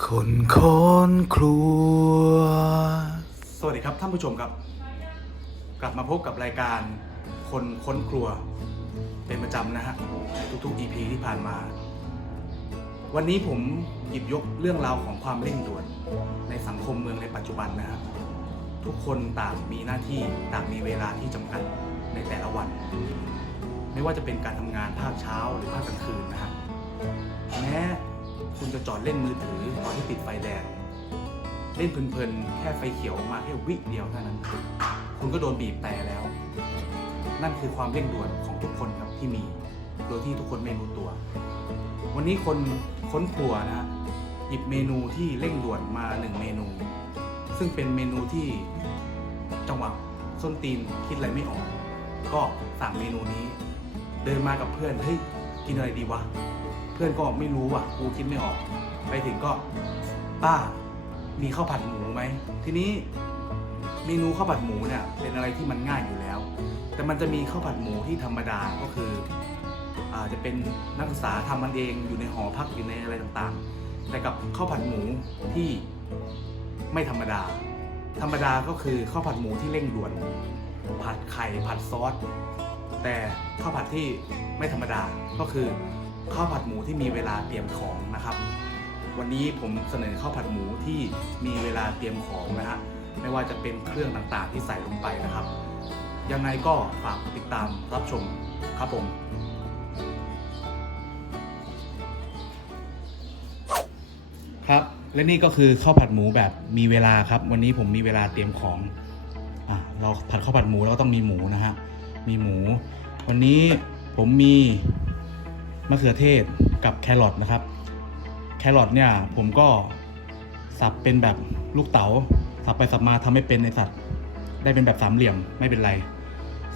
คนคนครัว สวัสดีครับท่านผู้ชมครับ กลับมาพบกับรายการคนค้นครัว เป็นประจำนะฮะทุกๆ EP ที่ผ่านมา วันนี้ผมหยิบยกเรื่องราวของความเร่งด่วนในสังคมเมืองในปัจจุบันนะฮะทุกคนต่างมีหน้าที่ต่างมีเวลาที่จำกัดในแต่ละวัน ไม่ว่าจะเป็นการทำงานภาคเช้าหรือภาคกลางคืนนะฮะแม้ คุณจะจอดเล่นมือถือตอนที่ติดไฟแดงเล่นเพลินๆ แค่ไฟเขียวมาแค่วิเดียวเท่านั้น คุณก็โดนบีบแต่แล้ว นั่นคือความเร่งด่วนของทุกคนครับที่มี โดยที่ทุกคนไม่รู้ตัว วันนี้คนค้นครัวนะฮะหยิบเมนูที่เร่งด่วนมาหนึ่งเมนู ซึ่งเป็นเมนูที่จังหวะส้นตีนคิดอะไรไม่ออก ก็สั่งเมนูนี้ เดินมากับเพื่อนเฮ้ยกินอะไรดีวะ เพื่อนก็ไม่รู้ว่ะกูคิดไม่ออก ไปถึงก็ป้ามีข้าวผัดหมูไหมทีนี้เมนูข้าวผัดหมูเนี่ยเป็นอะไรที่มันง่ายอยู่แล้ว แต่มันจะมีข้าวผัดหมูที่ธรรมดาก็คืออาจะเป็นนักศึกษาทำมันเองอยู่ในหอพักอยู่ในอะไรต่างๆ แต่กับข้าวผัดหมูที่ไม่ธรรมดา ธรรมดาก็คือข้าวผัดหมูที่เร่งด่วน ผัดไข่ผัดซอส แต่ข้าวผัดที่ไม่ธรรมดาก็คือ ข้าวผัดหมูที่มีเวลาเตรียมของนะครับ วันนี้ผมเสนอข้าวผัดหมูที่มีเวลาเตรียมของนะฮะไม่ว่าจะเป็นเครื่องต่างๆ ที่ใส่ลงไปนะครับ ยังไงก็ฝากติดตามรับชมครับผมครับและนี่ก็คือข้าวผัดหมูแบบมีเวลาครับ วันนี้ผมมีเวลาเตรียมของอะเราผัดข้าวผัดหมูเราก็ต้องมีหมูนะฮะมีหมู วันนี้ผมมี มะเขือเทศกับแครอทนะครับ แครอทเนี่ยผมก็สับเป็นแบบลูกเต๋าสับไปสับมาทำให้เป็นในสัตว์ ได้เป็นแบบสามเหลี่ยมไม่เป็นไร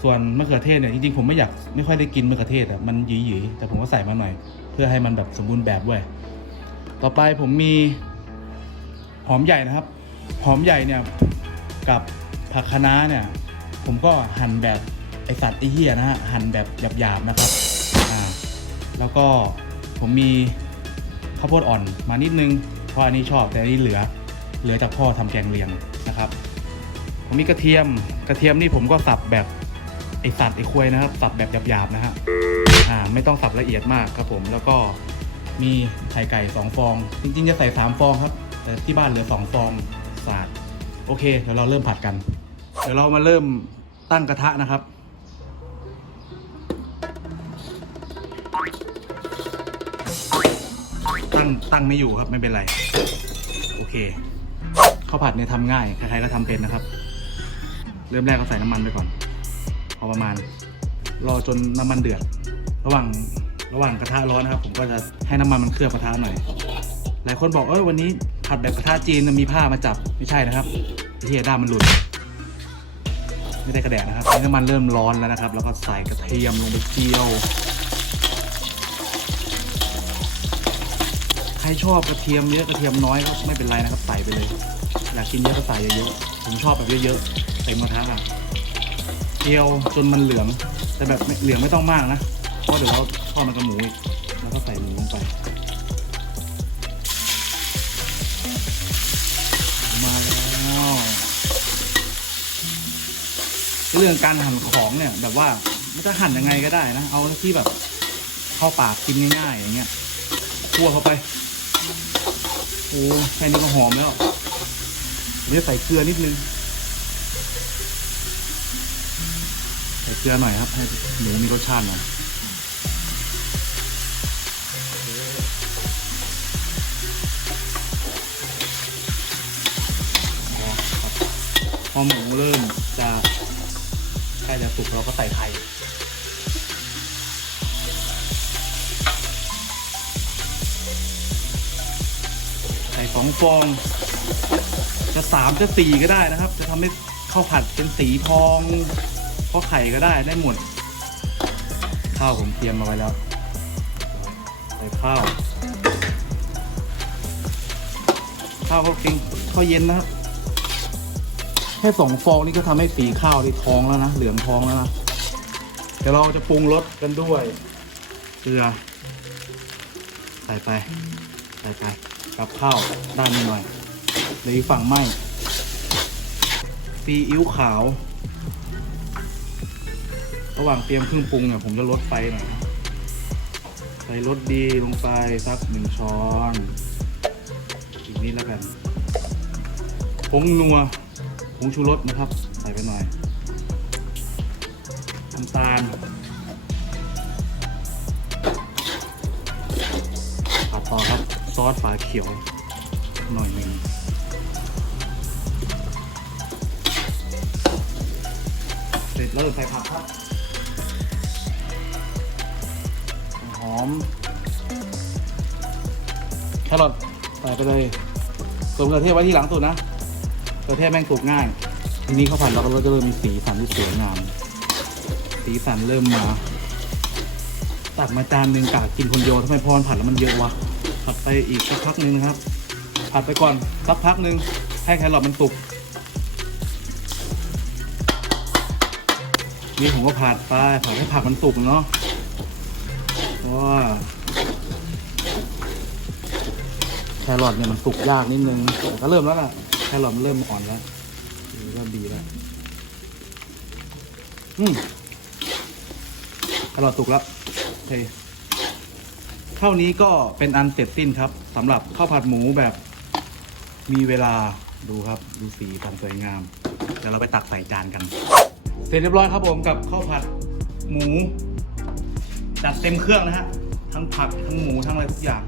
ส่วนมะเขือเทศเนี่ยจริงๆผมไม่อยากไม่ค่อยได้กินมะเขือเทศอะมันหยีๆแต่ผมก็ใส่มาหน่อย เพื่อให้มันแบบสมบูรณ์แบบด้วยต่อไปผมมีหอมใหญ่นะครับ หอมใหญ่เนี่ยกับผักคะน้าเนี่ย ผมก็หั่นแบบไอสัตว์ไอเหี้ยนะฮะหั่นแบบหยาบๆนะครับ แล้วก็ผมมีข้าวโพดอ่อนมานิดนึง เพราะอันนี้ชอบแต่อันนี้เหลือเหลือจากพ่อทำแกงเลียงนะครับ ผมมีกระเทียมกระเทียมนี่ผมก็สับแบบไอสัตว์ไอควยนะครับ สับแบบหยาบๆนะฮะอ่าไม่ต้องสับละเอียดมากครับผมแล้วก็มีไข่ไก่สองฟอง จริงๆ จะใส่สามฟองครับ แต่ที่บ้านเหลือสองฟองสาดโอเคเดี๋ยวเราเริ่มผัดกัน เดี๋ยวเรามาเริ่มตั้งกระทะนะครับ งตั้งไม่อยู่ครับไม่เป็นไร โอเคข้าวผัดเนี่ยทำง่ายใครๆก็ทำเป็นนะครับ เริ่มแรกก็ใส่น้ำมันไปก่อน พอประมาณ รอจนน้ำมันเดือด ระหว่างระหว่างกระทะร้อนนะครับ ผมก็จะให้น้ำมันมันเคลือบกระทะหน่อยหลายคนบอกเอ้ยวันนี้ผัดแบบกระทะจีนมีผ้ามาจับไม่ใช่นะครับเฮียด้ามมันหลุดไม่ได้กระแดะนะครับน้ำมันเริ่มร้อนแล้วนะครับ แล้วก็ใส่กระเทียมลงไปเจียว รชอบกระเทียมเยอะกระเทียมน้อยก็ไม่เป็นไรนะครับใส่ไปเลยอยากกินเยอะก็ใส่เยอะๆผมชอบแบบเยอะๆเต็มกระทะอะเจียวจนมันเหลืองแต่แบบเหลืองไม่ต้องมากนะเพราะเดี๋ยวเราทอดมันกับหมูอีกแล้วก็ใส่หมูลงไปมาแล้วเรื่องการหั่นของเนี่ยแบบว่าไม่จะหั่นยังไงก็ได้นะ เอาที่แบบเข้าปากกินง่ายๆอย่างเงี้ยคั่วเข้าไป อ้แค่นี้ก็หอมแล้วเดี๋ยวใส่เกลือนิดนึง ใส่เกลือหน่อยครับ ให้หมูมีรสชาติหน่อยพอหมูเริ่มจะใกล้จะสุกเราก็ใส่ไข่ สองฟอง จะสามจะสี่ก็ได้นะครับ จะทำให้ข้าวผัดเป็นสีทองเพราะไข่ก็ได้ได้หมด ข้าวผมเตรียมมาไว้แล้วใส่ข้าว ข้าวก็กินข้าวเย็นนะครับแค่สองฟองนี่ก็ทำให้สีข้าวที่ทองแล้วนะเหลืองทองแล้วนะเดี๋ยวเราจะปรุงรสกันด้วยเกลือใส่ไปใส่ไป กับข้าวด้านนี้หน่อยเหลยฝั่งไหมซีอิ๊วขาว ระหว่างเตรียมเครื่องปรุงเนี่ยผมจะลดไฟหน่อยใส่รสดีลงไปสักหนึ่งช้อนอีกนิดแล้วกันผงนัวผงชูรสนะครับ ใส่ไปหน่อยน้ำตาล ซอสฝาเขียวหน่อยหนึ่งเสร็จแล้วใส่ผักครับ หอมแครอทใส่ไปเลยส่วนมะเทศไว้ที่หลังสุดนะมะเขือเทศแม่งสุกง่าย ทีนี้ข้าวผัดเราก็จะเริ่มมีสีสันที่สวยงาม สีสันเริ่มมา ตักมาจานหนึ่งกะกินคนเดียวทำไมพรผัดแล้วมันเยอะวะ ผัดไปอีกสักพักหนึ่งนะครับ ผัดไปก่อนสักพักหนึ่งให้แครอทมันสุกนี่ผมก็ผัดไปผัดให้ผักมันสุกเนาะเพราะว่าแครอทเนี่ยมันสุกยากนิดนึงแต่ก็เริ่มแล้วล่ะแครอทมันเริ่มอ่อนแล้วเริ่มดีแล้วอืมแครอทสุกแล้วโอเค เท่านี้ก็เป็นอันเสร็จสิ้นครับสำหรับข้าวผัดหมูแบบมีเวลาดูครับดูสีความสวยงามเดี๋ยวเราไปตักใส่จานกัน เสร็จเรียบร้อยครับผมกับข้าวผัดหมู จัดเต็มเครื่องนะฮะทั้งผักทั้งหมูทั้งอะไรทุกอย่าง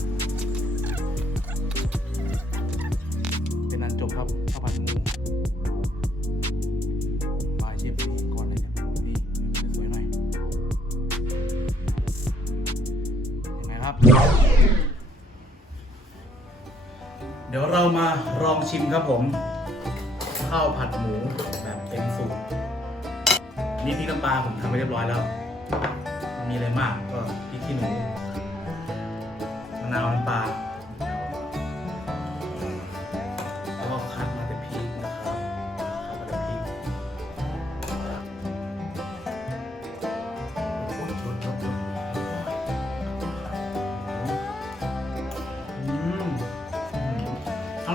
เดี๋ยวเรามาลองชิมครับผม ข้าวผัดหมูแบบเต็มสูตรนี่พี่น้ำปลาผมทำไปเรียบร้อยแล้ว มีอะไรมากก็พริกขี้หนูมะนาวน้ำปลา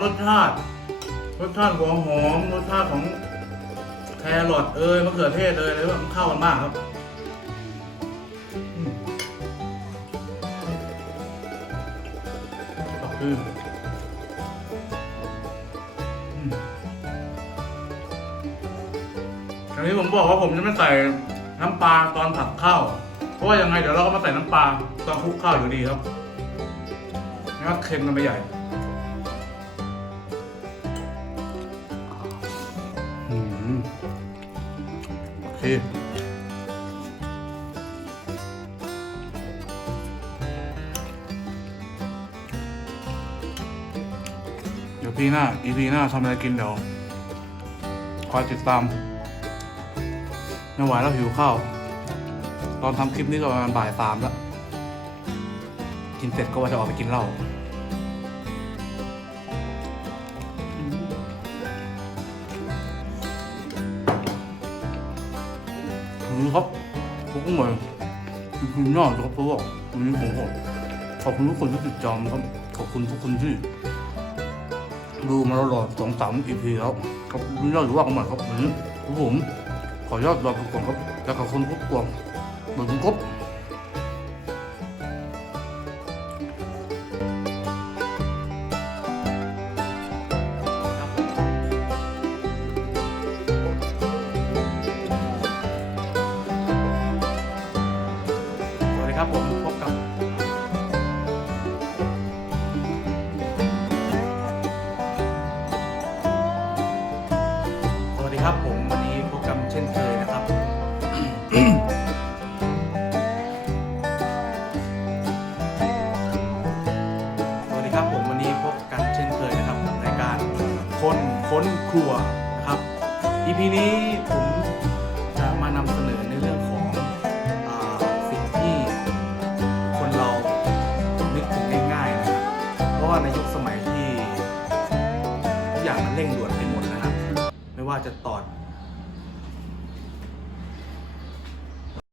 รสชาติ รสชาติหัวหอมรสชาติของแครอทเอ้ยมะเขือเทศเอ้ยอะไรแบบมันเข้ากันมากครับก็คืออืมอันนี้ผมบอกว่าผมจะไม่ใส่น้ำปลาตอนผัดข้าวเพราะว่ายังไงเดี๋ยวเราก็มาใส่น้ำปลาตอนคลุกข้าวอยู่ดีครับงั้นเค็มกันไปใหญ่ โอเคเดี๋ยวปีหน้า อีพีหน้าทำอะไรกินเดี๋ยวคอยติดตามไม่ไหวแล้วหิวข้าว ตอนทำคลิปนี้ก็ประมาณบ่ายสามแล้ว กินเสร็จก็ว่าจะออกไปกินเหล้า ครับทุกคนเลยคือยอดครับเพราะว่าวันนี้ผมขอขอบคุณทุกคนที่ติดตามครับ ขอบคุณทุกคนที่ดูมาตลอดสองสามอีพีแล้วครับไม่ยอดหรือว่ากันใหม่ครับวันนี้ผมขอยอดลาไปก่อนครับแล้วขอบคุณทุกกวงเหมือนครับ